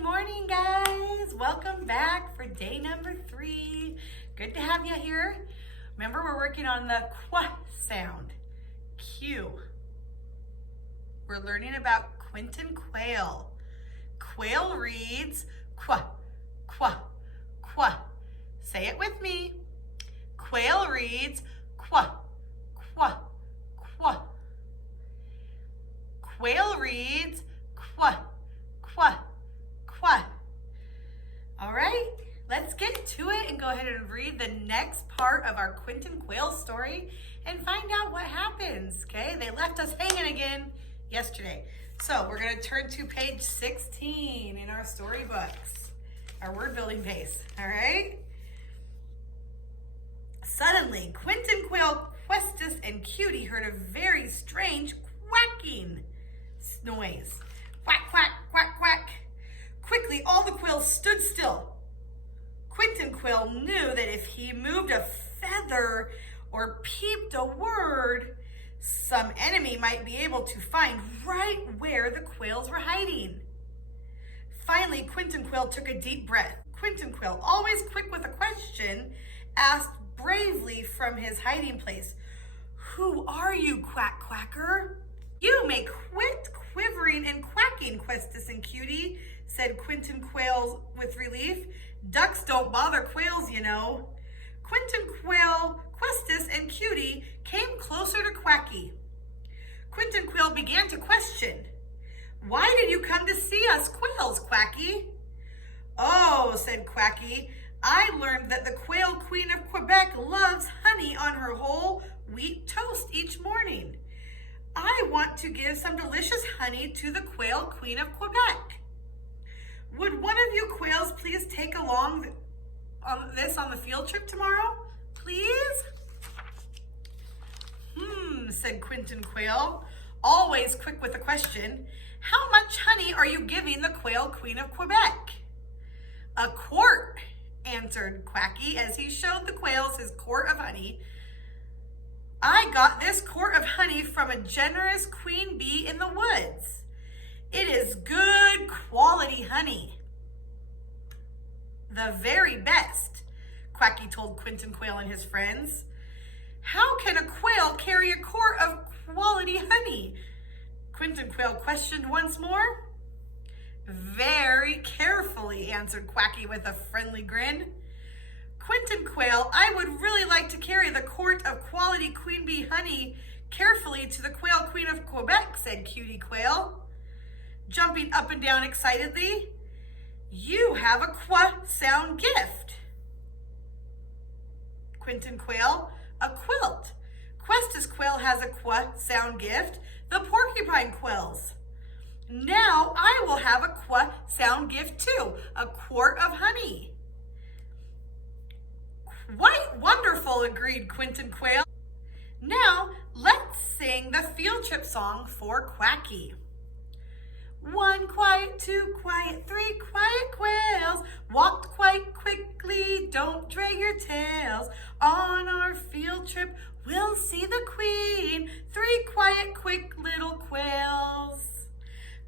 Good morning, guys. Welcome back for day number 3. Good to have you here. Remember, we're working on the qu sound. Q. We're learning about Quinton quail. Quail reads qu, qu, qu. Say it with me. Quail reads qu, qu, qu. Quail reads qu, qu, qu. All right, let's get to it and go ahead and read the next part of our Quinton quail story and find out what happens, okay? They left us hanging again yesterday. So we're gonna turn to page 16 in our storybooks, our word building base, all right? Suddenly, Quinton quail, Questus, and Cutie heard a very strange quacking noise. Quack, quack, quack, quack. Quickly, all the quails stood still. Quinton quail knew that if he moved a feather or peeped a word, some enemy might be able to find right where the quails were hiding. Finally, Quinton quail took a deep breath. Quinton quail, always quick with a question, asked bravely from his hiding place, "Who are you, quack quacker?" "You may quit quivering and quacking, Questus and Cutie," said Quinton quail with relief. "Ducks don't bother quails, you know." Quinton quail, Questus, and Cutie came closer to Quacky. Quinton quail began to question. "Why did you come to see us quails, Quacky?" "Oh," said Quacky, "I learned that the quail queen of Quebec loves honey on her whole wheat toast each morning. I want to give some delicious honey to the quail queen of Quebec. Would one of you quails please take along on the field trip tomorrow, please?" Said Quinton quail, always quick with a question. "How much honey are you giving the quail queen of Quebec?" "A quart," answered Quacky as he showed the quails his quart of honey. "I got this quart of honey from a generous queen bee in the woods. It is good quality honey. The very best," Quacky told Quinton quail and his friends. "How can a quail carry a quart of quality honey?" Quinton quail questioned once more. "Very carefully," answered Quacky with a friendly grin. "Quinton quail, I would really like to carry the quart of quality queen bee honey carefully to the quail queen of Quebec," said Cutie quail, jumping up and down excitedly. "You have a qu sound gift." Quinton quail, a quilt. Questus quail has a qu sound gift, the porcupine quills. Now I will have a qu sound gift too, a quart of honey. "Quite wonderful," agreed Quinton quail. "Now let's sing the field trip song for Quacky. 1 quiet, 2 quiet, 3 quiet quails walked quite quickly, don't drag your tails. On our field trip we'll see the queen, 3 quiet, quick little quails."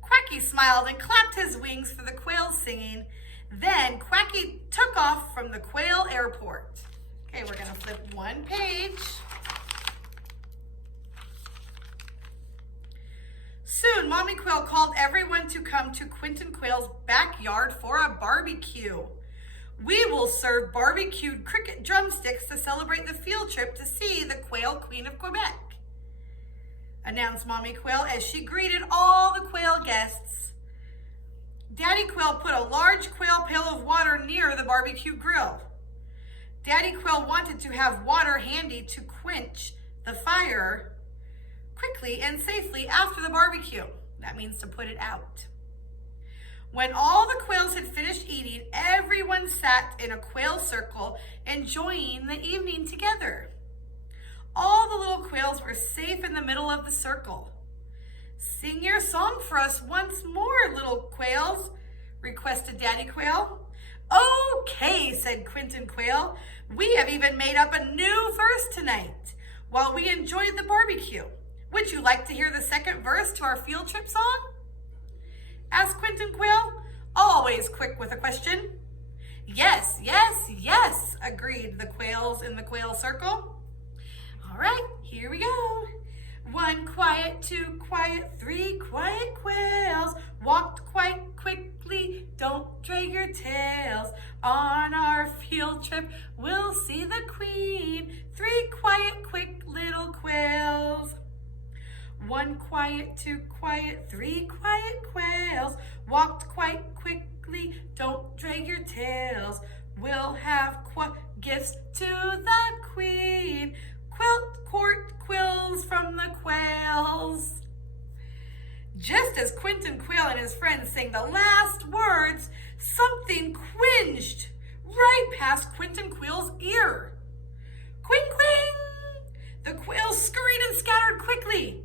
Quacky smiled and clapped his wings for the quails singing. Then Quacky took off from the quail airport. Okay, we're gonna flip one page. Soon, Mommy Quail called everyone to come to Quinton Quail's backyard for a barbecue. "We will serve barbecued cricket drumsticks to celebrate the field trip to see the Quail Queen of Quebec," announced Mommy Quail as she greeted all the quail guests. Daddy Quail put a large quail pail of water near the barbecue grill. Daddy Quail wanted to have water handy to quench the fire quickly and safely after the barbecue. That means to put it out. When all the quails had finished eating, everyone sat in a quail circle enjoying the evening together. All the little quails were safe in the middle of the circle. "Sing your song for us once more, little quails," requested Daddy Quail. "Okay," said Quinton quail. "We have even made up a new verse tonight while we enjoyed the barbecue. Would you like to hear the second verse to our field trip song?" asked Quinton quail. always quick with a question. Yes, yes, yes, agreed the quails in the quail circle. All right, here we go. 1 quiet, 2 quiet, 3 quiet quails walked quite quickly. Don't drag your tails. On our field trip, we'll see the queen. 3 quiet, quick little quails. 1 quiet, 2 quiet, 3 quiet quails walked quite quickly. Don't drag your tails. We'll have gifts to the queen. Quilt court quills from the quails. Just as Quinton Quail and his friends sang the last words, something quinged right past Quinton Quail's ear. Quing, quing! The quails scurried and scattered quickly.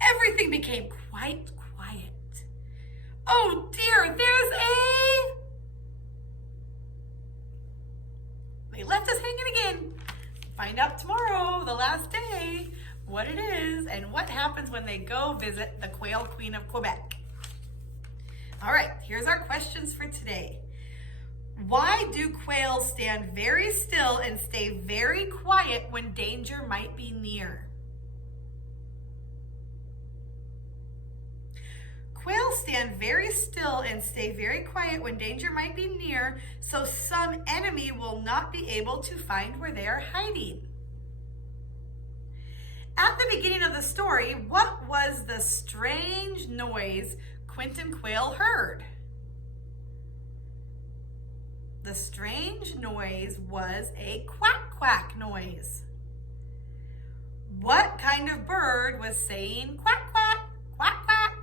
Everything became quite quiet. Oh dear, there's a... They left us hanging again. Find out tomorrow, the last day, what it is and what happens when they go visit the Quail Queen of Quebec. All right, here's our questions for today. Why do quails stand very still and stay very quiet when danger might be near? Quails stand very still and stay very quiet when danger might be near, so some enemy will not be able to find where they are hiding. At the beginning of the story, what was the strange noise Quinton Quail heard? The strange noise was a quack quack noise. What kind of bird was saying quack quack, quack quack?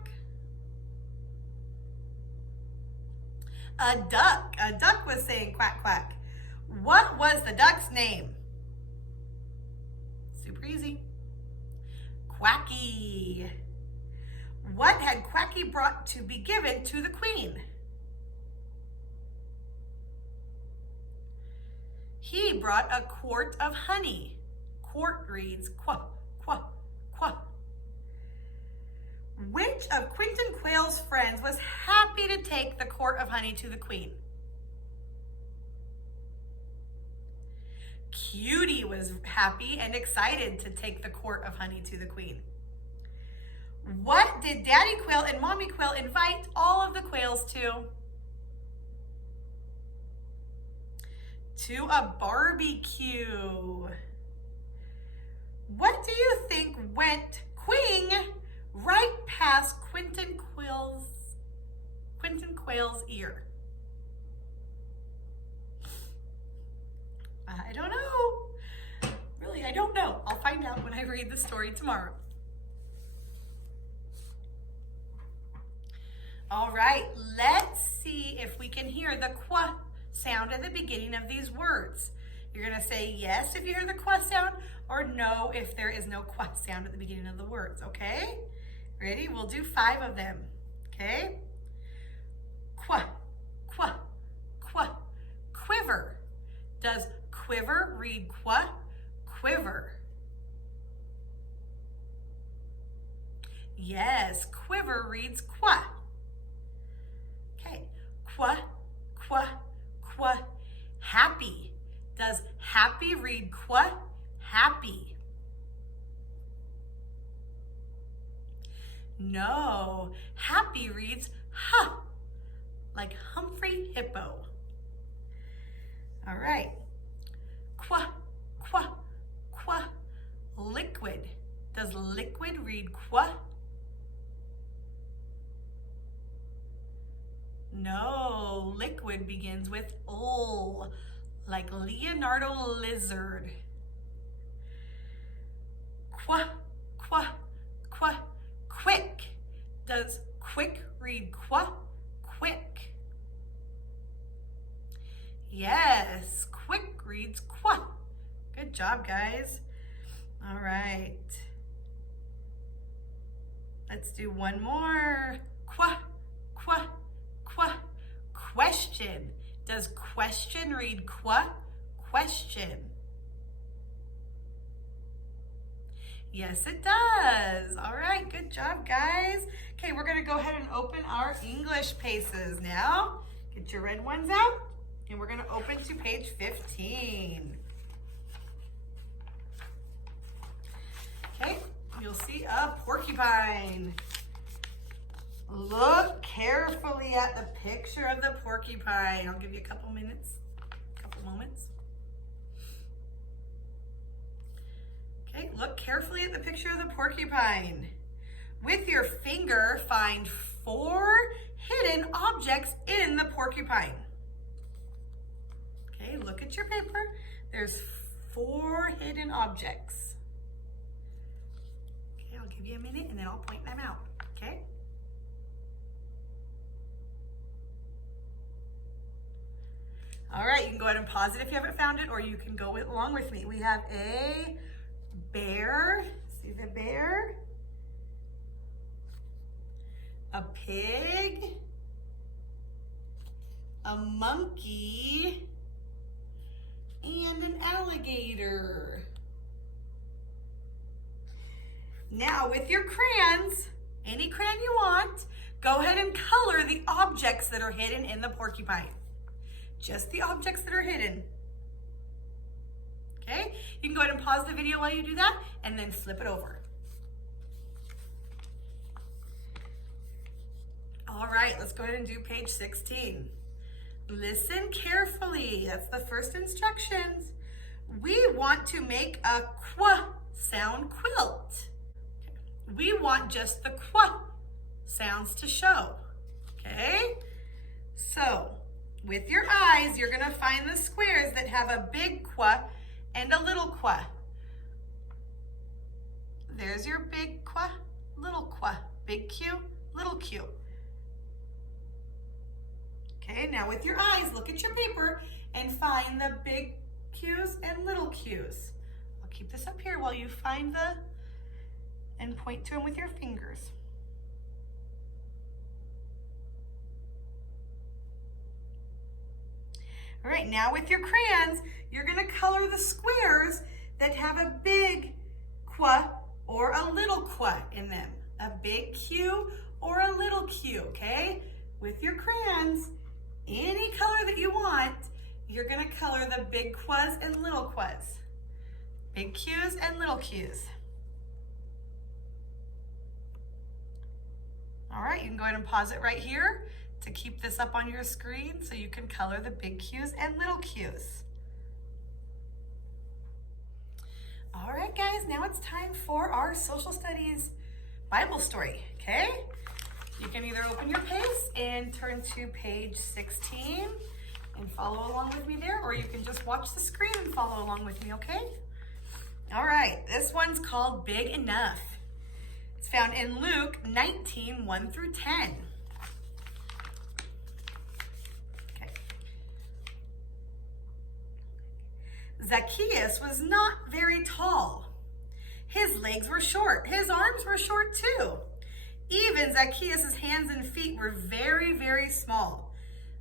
A duck. A duck was saying quack quack. What was the duck's name? Super easy. Quacky. What had Quacky brought to be given to the queen? He brought a quart of honey. Quart reads qua, qua, qua. Which of Quinton Quail's friends was happy to take the quart of honey to the queen? Cutie was happy and excited to take the quart of honey to the queen. What did Daddy Quail and Mommy Quail invite all of the quails to? To a barbecue. What do you think went quing right past Quinton Quail's ear? I don't know. Really, I don't know. I'll find out when I read the story tomorrow. All right, let's see if we can hear the qua sound at the beginning of these words. You're gonna say yes if you hear the qua sound, or no if there is no qua sound at the beginning of the words, okay? Ready? We'll do 5 of them, okay? Qua, qua, qua, quiver. Does quiver read qua? Quiver. Yes, quiver reads qua. Okay, qua, qua, qua. Happy. Does happy read qua? Happy. No, happy reads ha, like Humphrey Hippo. All right. Qua, qua, qua. Liquid. Does liquid read qua? No, liquid begins with ol, like Leonardo lizard. Qua, qua, qua. Quick. Does quick read qua? Quick. Yes, quick reads qua. Good job, guys. All right. Let's do one more. Qua, qua, qua. Question. Does question read qua? Question. Yes, it does. All right, good job, guys. Okay, we're gonna go ahead and open our English paces now. Get your red ones out, and we're gonna open to page 15. Okay, you'll see a porcupine. Look carefully at the picture of the porcupine. I'll give you a couple moments. Okay, look carefully at the picture of the porcupine. With your finger, find 4 hidden objects in the porcupine. Okay, look at your paper. There's 4 hidden objects. Okay, I'll give you a minute and then I'll point them out, okay? All right, you can go ahead and pause it if you haven't found it, or you can go along with me. We have a bear, see the bear? A pig, a monkey, and an alligator. Now with your crayons, any crayon you want, go ahead and color the objects that are hidden in the porcupine. Just the objects that are hidden. Okay, you can go ahead and pause the video while you do that and then flip it over. All right, let's go ahead and do page 16. Listen carefully. That's the first instructions. We want to make a qu sound quilt. We want just the qu sounds to show. Okay, so with your eyes, you're going to find the squares that have a big qu and a little qu. There's your big qu, little qu, big Q, little q. Okay, now with your eyes, look at your paper and find the big Q's and little Q's. I'll keep this up here while you find and point to them with your fingers. All right, now with your crayons, you're gonna color the squares that have a big qu or a little qu in them. A big Q or a little q, okay? With your crayons, any color that you want, you're gonna color the big q's and little q's. Big Q's and little q's. All right, you can go ahead and pause it right here to keep this up on your screen so you can color the big Q's and little q's. All right, guys, now it's time for our social studies Bible story, okay? You can either open your pace and turn to page 16 and follow along with me there, or you can just watch the screen and follow along with me, okay? All right, this one's called Big Enough. It's found in Luke 19, 1 through 10. Okay. Zacchaeus was not very tall. His legs were short. His arms were short too. Even Zacchaeus' hands and feet were very, very small.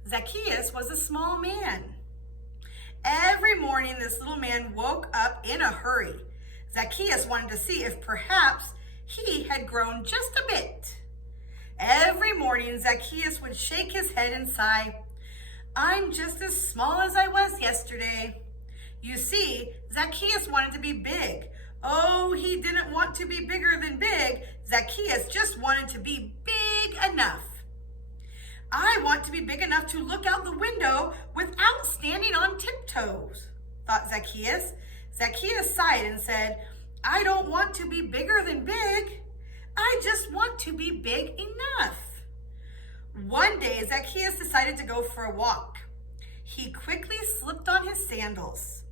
Zacchaeus was a small man. Every morning, this little man woke up in a hurry. Zacchaeus wanted to see if perhaps he had grown just a bit. Every morning, Zacchaeus would shake his head and sigh, "I'm just as small as I was yesterday." You see, Zacchaeus wanted to be big. Oh, he didn't want to be bigger than big. Zacchaeus just wanted to be big enough. I want to be big enough to look out the window without standing on tiptoes, thought Zacchaeus. Zacchaeus sighed and said, I don't want to be bigger than big. I just want to be big enough. One day, Zacchaeus decided to go for a walk. He quickly slipped on his sandals.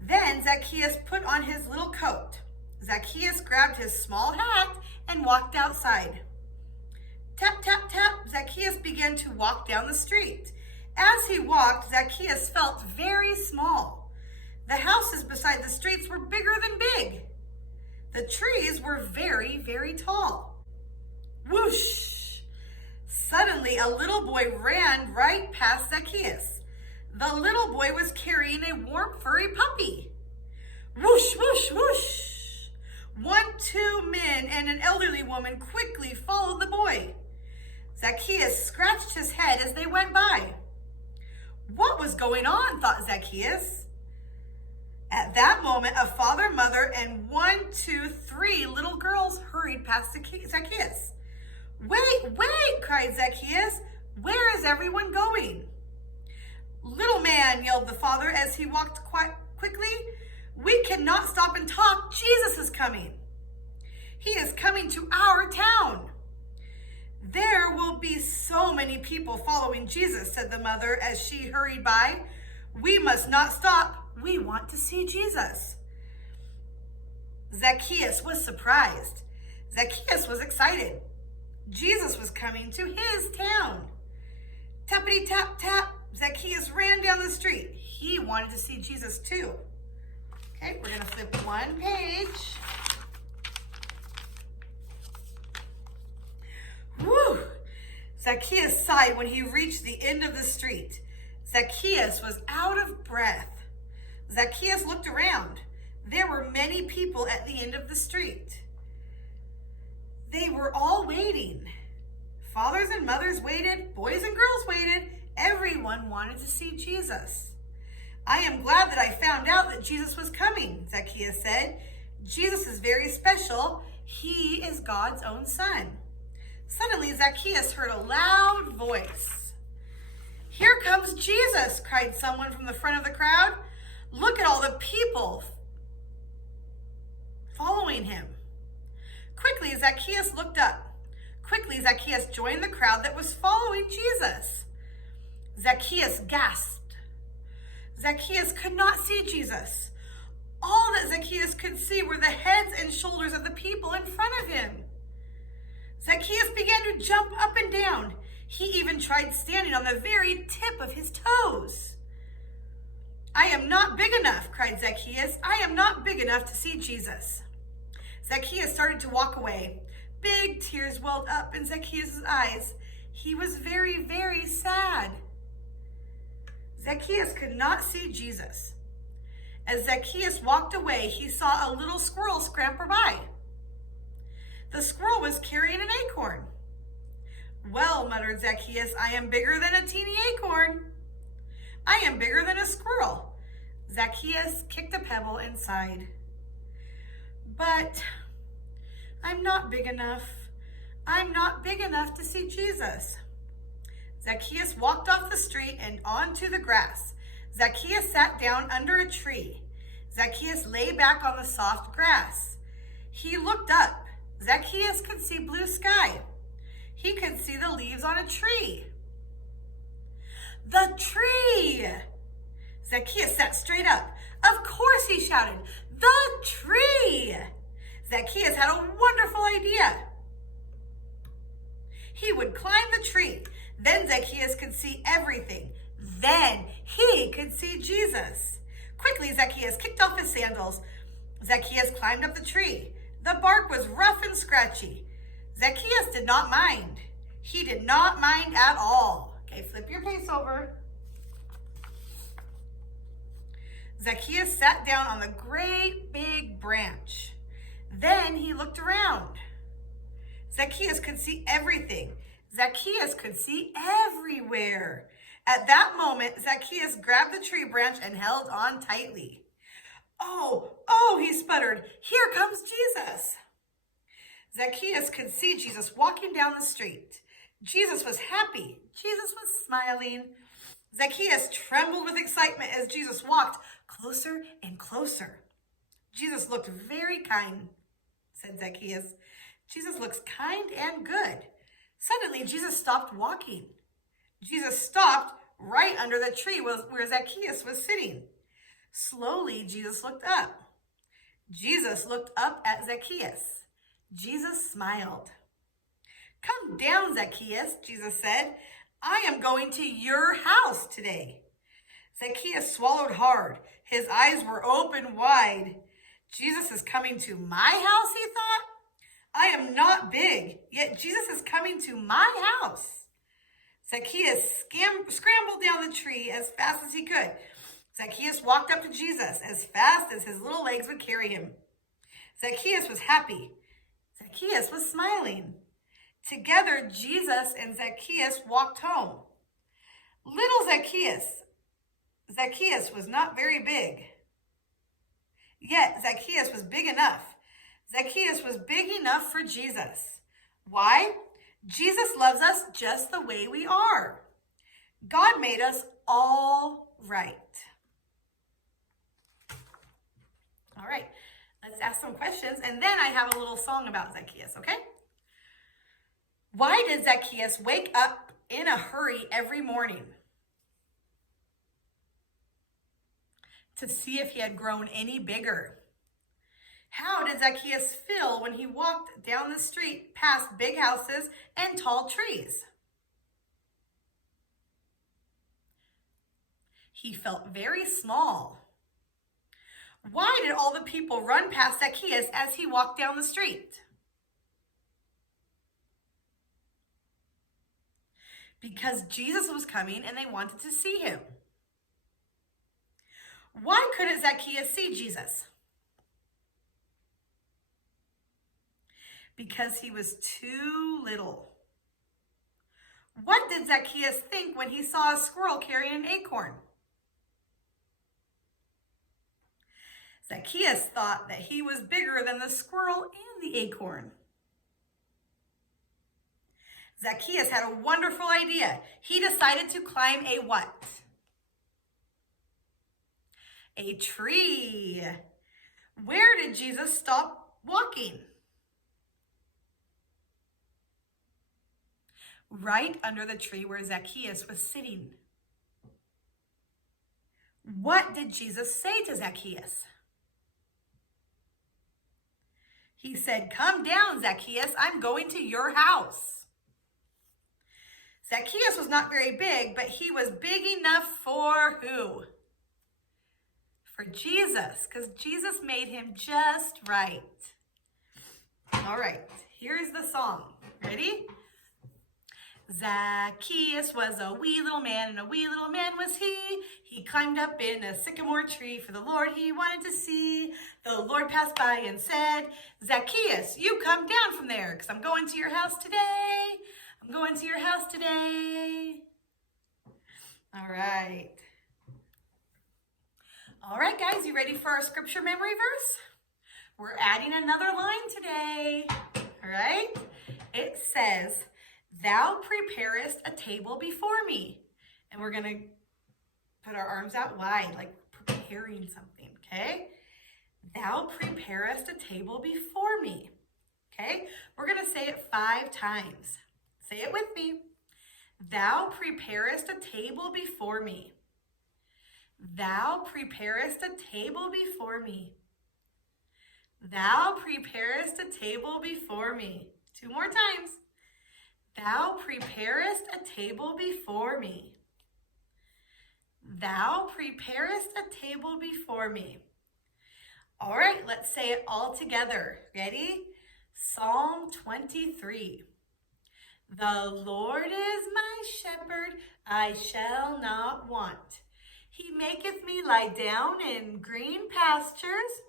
Then Zacchaeus put on his little coat. Zacchaeus grabbed his small hat and walked outside. Tap, tap, tap, Zacchaeus began to walk down the street. As he walked, Zacchaeus felt very small. The houses beside the streets were bigger than big. The trees were very, very tall. Whoosh! Suddenly, a little boy ran right past Zacchaeus. The little boy was carrying a warm, furry puppy. Whoosh, whoosh, whoosh! Two men, and an elderly woman quickly followed the boy. Zacchaeus scratched his head as they went by. What was going on, thought Zacchaeus. At that moment, a father, mother, and 3 little girls hurried past Zacchaeus. Wait, wait, cried Zacchaeus. Where is everyone going? Little man, yelled the father as he walked quickly. We cannot stop and talk. Jesus is coming. He is coming to our town. There will be so many people following Jesus, said the mother as she hurried by. We must not stop. We want to see Jesus. Zacchaeus was surprised. Zacchaeus was excited. Jesus was coming to his town. Tappity tap tap, Zacchaeus ran down the street. He wanted to see Jesus too. Okay, we're going to flip one page. Whew! Zacchaeus sighed when he reached the end of the street. Zacchaeus was out of breath. Zacchaeus looked around. There were many people at the end of the street. They were all waiting. Fathers and mothers waited. Boys and girls waited. Everyone wanted to see Jesus. I am glad that I found out that Jesus was coming, Zacchaeus said. Jesus is very special. He is God's own son. Suddenly, Zacchaeus heard a loud voice. Here comes Jesus, cried someone from the front of the crowd. Look at all the people following him. Quickly, Zacchaeus looked up. Quickly, Zacchaeus joined the crowd that was following Jesus. Zacchaeus gasped. Zacchaeus could not see Jesus. All that Zacchaeus could see were the heads and shoulders of the people in front of him. Zacchaeus began to jump up and down. He even tried standing on the very tip of his toes. I am not big enough, cried Zacchaeus. I am not big enough to see Jesus. Zacchaeus started to walk away. Big tears welled up in Zacchaeus' eyes. He was very, very sad. Zacchaeus could not see Jesus. As Zacchaeus walked away, he saw a little squirrel scamper by. The squirrel was carrying an acorn. Well, muttered Zacchaeus, I am bigger than a teeny acorn. I am bigger than a squirrel. Zacchaeus kicked a pebble and sighed. But I'm not big enough. I'm not big enough to see Jesus. Zacchaeus walked off the street and onto the grass. Zacchaeus sat down under a tree. Zacchaeus lay back on the soft grass. He looked up. Zacchaeus could see blue sky. He could see the leaves on a tree. The tree! Zacchaeus sat straight up. Of course, he shouted, the tree! Zacchaeus had a wonderful idea. He would climb the tree. Then Zacchaeus could see everything. Then he could see Jesus. Quickly, Zacchaeus kicked off his sandals. Zacchaeus climbed up the tree. The bark was rough and scratchy. Zacchaeus did not mind. He did not mind at all. Okay, flip your page over. Zacchaeus sat down on the great big branch. Then he looked around. Zacchaeus could see everything. Zacchaeus could see everywhere. At that moment, Zacchaeus grabbed the tree branch and held on tightly. Oh, he sputtered. Here comes Jesus. Zacchaeus could see Jesus walking down the street. Jesus was happy. Jesus was smiling. Zacchaeus trembled with excitement as Jesus walked closer and closer. Jesus looked very kind, said Zacchaeus. Jesus looks kind and good. Suddenly, Jesus stopped walking. Jesus stopped right under the tree where Zacchaeus was sitting. Slowly, Jesus looked up. Jesus looked up at Zacchaeus. Jesus smiled. Come down, Zacchaeus, Jesus said. I am going to your house today. Zacchaeus swallowed hard. His eyes were open wide. Jesus is coming to my house, he thought. I am not big, yet Jesus is coming to my house. Zacchaeus scrambled down the tree as fast as he could. Zacchaeus walked up to Jesus as fast as his little legs would carry him. Zacchaeus was happy. Zacchaeus was smiling. Together, Jesus and Zacchaeus walked home. Little Zacchaeus was not very big. Yet Zacchaeus was big enough. Zacchaeus was big enough for Jesus. Why? Jesus loves us just the way we are. God made us all right. All right, let's ask some questions, and then I have a little song about Zacchaeus, okay? Why did Zacchaeus wake up in a hurry every morning? To see if he had grown any bigger. How did Zacchaeus feel when he walked down the street past big houses and tall trees? He felt very small. Why did all the people run past Zacchaeus as he walked down the street? Because Jesus was coming and they wanted to see him. Why couldn't Zacchaeus see Jesus? Because he was too little. What did Zacchaeus think when he saw a squirrel carrying an acorn? Zacchaeus thought that he was bigger than the squirrel and the acorn. Zacchaeus had a wonderful idea. He decided to climb a what? A tree. Where did Jesus stop walking? Right under the tree where Zacchaeus was sitting. What did Jesus say to Zacchaeus? He said, "Come down, Zacchaeus, I'm going to your house." Zacchaeus was not very big, but he was big enough for who? For Jesus, because Jesus made him just right. All right, here's the song. Ready? Zacchaeus was a wee little man, and a wee little man was he. He climbed up in a sycamore tree for the Lord he wanted to see. The Lord passed by and said, "Zacchaeus, you come down from there, because I'm going to your house today. I'm going to your house today." All right. All right, guys, you ready for our scripture memory verse? We're adding another line today. All right? It says, "Thou preparest a table before me." And we're going to put our arms out wide, like preparing something, okay? Thou preparest a table before me. Okay? We're going to say it 5 times. Say it with me. Thou preparest a table before me. Thou preparest a table before me. Thou preparest a table before me. 2 more times. Thou preparest a table before me. Thou preparest a table before me. All right, let's say it all together. Ready? Psalm 23. The Lord is my shepherd, I shall not want. He maketh me lie down in green pastures.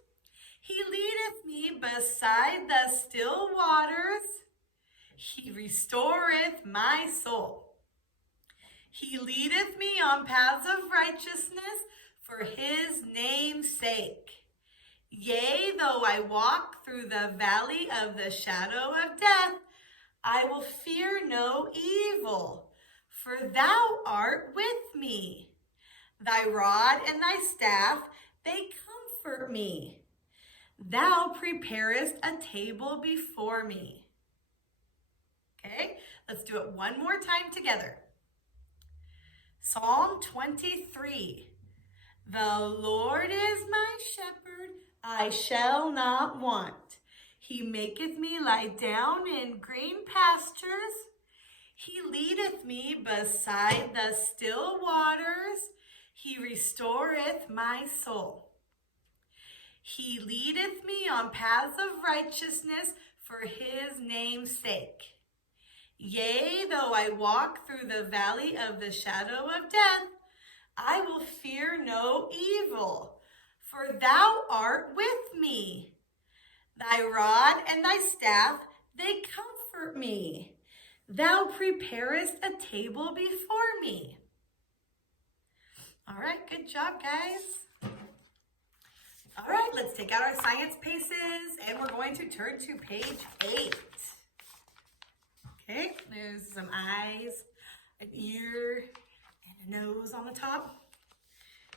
He leadeth me beside the still waters. He restoreth my soul. He leadeth me on paths of righteousness for his name's sake. Yea, though I walk through the valley of the shadow of death, I will fear no evil, for thou art with me. Thy rod and thy staff, they comfort me. Thou preparest a table before me. Okay, let's do it one more time together. Psalm 23. The Lord is my shepherd, I shall not want. He maketh me lie down in green pastures. He leadeth me beside the still waters. He restoreth my soul. He leadeth me on paths of righteousness for his name's sake. Yea, though I walk through the valley of the shadow of death, I will fear no evil, for thou art with me. Thy rod and thy staff, they comfort me. Thou preparest a table before me. All right, good job, guys. All right, let's take out our science paces and we're going to turn to page 8. Okay, there's some eyes, an ear, and a nose on the top.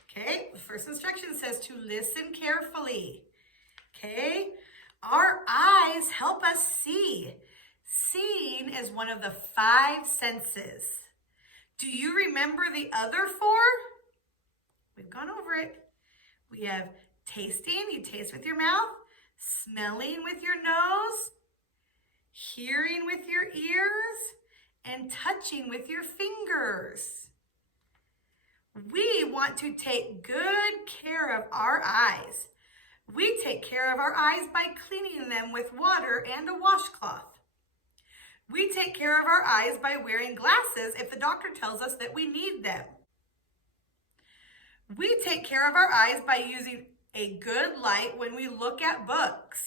Okay, the first instruction says to listen carefully. Okay, our eyes help us see. Seeing is one of the 5 senses. Do you remember the other 4? We've gone over it. We have tasting, you taste with your mouth, smelling with your nose, hearing with your ears, and touching with your fingers. We want to take good care of our eyes. We take care of our eyes by cleaning them with water and a washcloth. We take care of our eyes by wearing glasses if the doctor tells us that we need them. We take care of our eyes by using a good light when we look at books.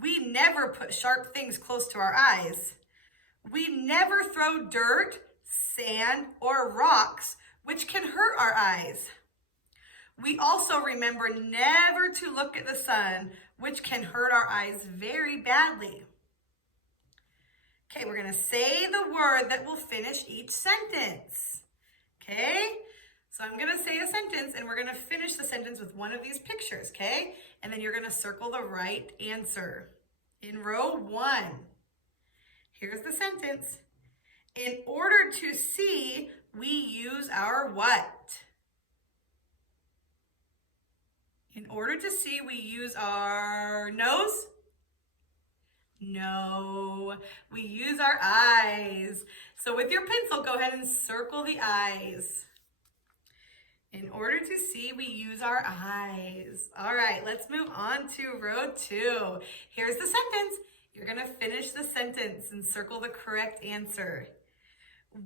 We never put sharp things close to our eyes. We never throw dirt, sand, or rocks, which can hurt our eyes. We also remember never to look at the sun, which can hurt our eyes very badly. Okay, we're going to say the word that will finish each sentence. Okay, so I'm going to say a sentence and we're going to finish the sentence with one of these pictures, okay? And then you're going to circle the right answer. In row 1, here's the sentence. In order to see, we use our what? In order to see, we use our nose? No, we use our eyes. So with your pencil, go ahead and circle the eyes. In order to see, we use our eyes. All right, let's move on to row 2. Here's the sentence. You're going to finish the sentence and circle the correct answer.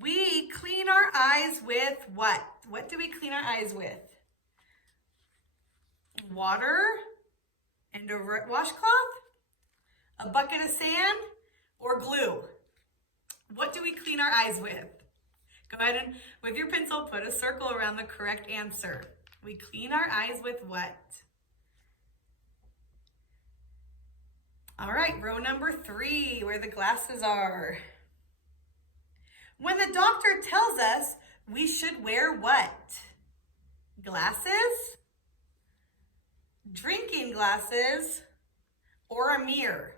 We clean our eyes with what? What do we clean our eyes with? Water and a washcloth? A bucket of sand, or glue? What do we clean our eyes with? Go ahead and, with your pencil, put a circle around the correct answer. We clean our eyes with what? All right, row number 3, where the glasses are. When the doctor tells us we should wear what? Glasses? Drinking glasses? Or a mirror?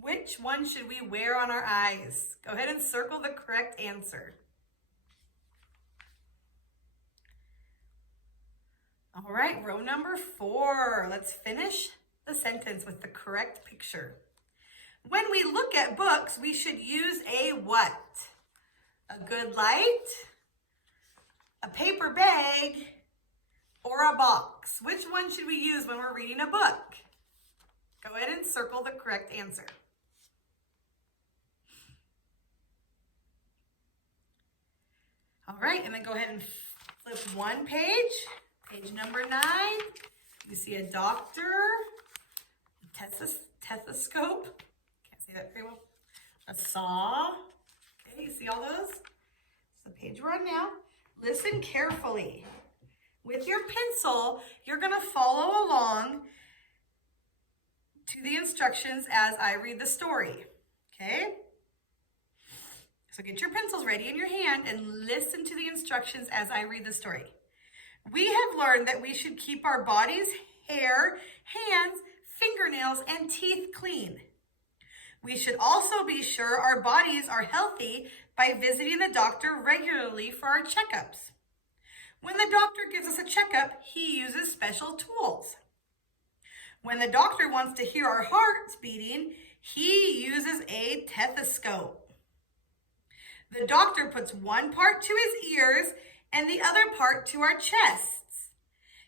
Which one should we wear on our eyes? Go ahead and circle the correct answer. All right, row number 4. Let's finish the sentence with the correct picture. When we look at books, we should use a what? A good light, a paper bag, or a box? Which one should we use when we're reading a book? Go ahead and circle the correct answer. All right, and then go ahead and flip one page, page number 9. You see a doctor, a stethoscope, can't see that very well, a saw. Okay, you see all those? It's the page we're on now. Listen carefully. With your pencil, you're going to follow along to the instructions as I read the story, okay? So get your pencils ready in your hand and listen to the instructions as I read the story. We have learned that we should keep our bodies, hair, hands, fingernails, and teeth clean. We should also be sure our bodies are healthy by visiting the doctor regularly for our checkups. When the doctor gives us a checkup, he uses special tools. When the doctor wants to hear our hearts beating, he uses a stethoscope. The doctor puts one part to his ears and the other part to our chests.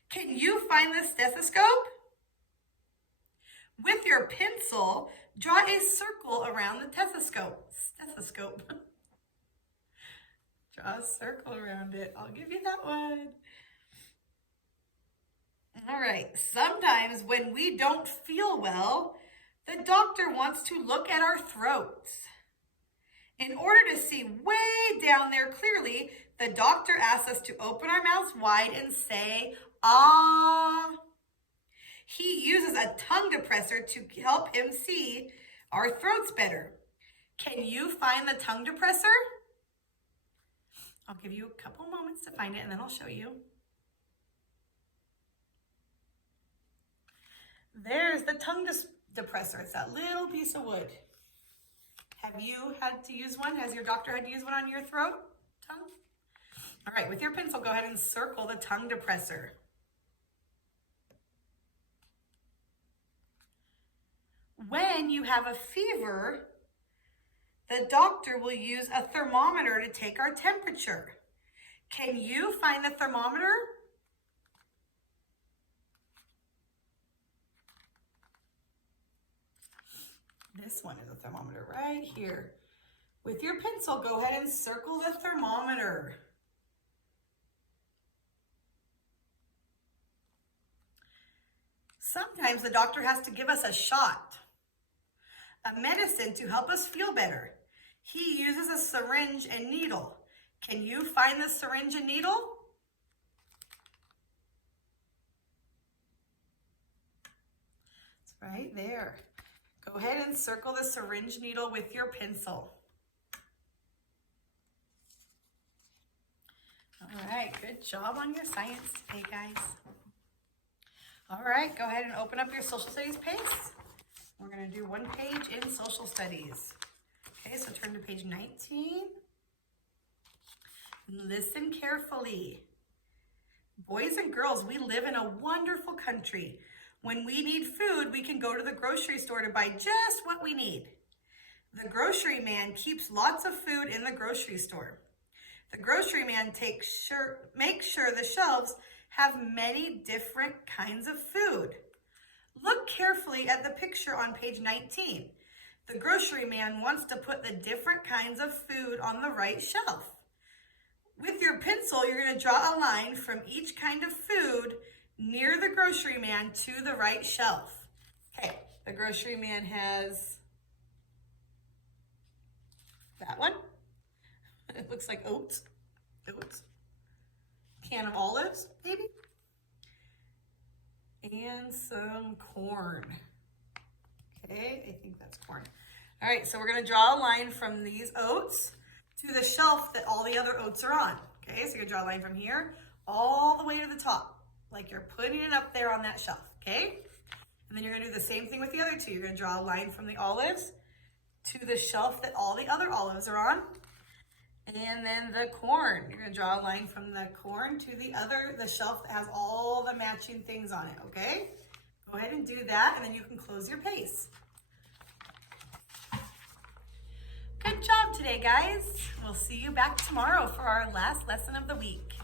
Can you find the stethoscope? With your pencil, draw a circle around the stethoscope. Draw a circle around it. I'll give you that one. All right, sometimes when we don't feel well, the doctor wants to look at our throats. In order to see way down there clearly, the doctor asks us to open our mouths wide and say, ah. He uses a tongue depressor to help him see our throats better. Can you find the tongue depressor? I'll give you a couple moments to find it and then I'll show you. There's the tongue depressor. It's that little piece of wood. Have you had to use one? Has your doctor had to use one on your throat? Tongue? All right, with your pencil, go ahead and circle the tongue depressor. When you have a fever, the doctor will use a thermometer to take our temperature. Can you find the thermometer? This one is a thermometer right here. With your pencil, go ahead and circle the thermometer. Sometimes the doctor has to give us a shot, a medicine to help us feel better. He uses a syringe and needle. Can you find the syringe and needle? It's right there. Go ahead and circle the syringe needle with your pencil. All right, good job on your science today, guys. All right, go ahead and open up your social studies page. We're going to do one page in social studies. Okay, so turn to page 19. Listen carefully. Boys and girls, we live in a wonderful country. When we need food, we can go to the grocery store to buy just what we need. The grocery man keeps lots of food in the grocery store. The grocery man makes sure the shelves have many different kinds of food. Look carefully at the picture on page 19. The grocery man wants to put the different kinds of food on the right shelf. With your pencil, you're going to draw a line from each kind of food near the grocery man to the right shelf. Okay, the grocery man has that one. It looks like oats. Can of olives, maybe. And some corn. Okay, I think that's corn. All right, so we're gonna draw a line from these oats to the shelf that all the other oats are on. Okay, so you're gonna draw a line from here all the way to the top, like you're putting it up there on that shelf, okay? And then you're gonna do the same thing with the other two. You're gonna draw a line from the olives to the shelf that all the other olives are on. And then the corn, you're gonna draw a line from the corn to the shelf that has all the matching things on it, okay? Go ahead and do that, and then you can close your pace. Good job today, guys. We'll see you back tomorrow for our last lesson of the week.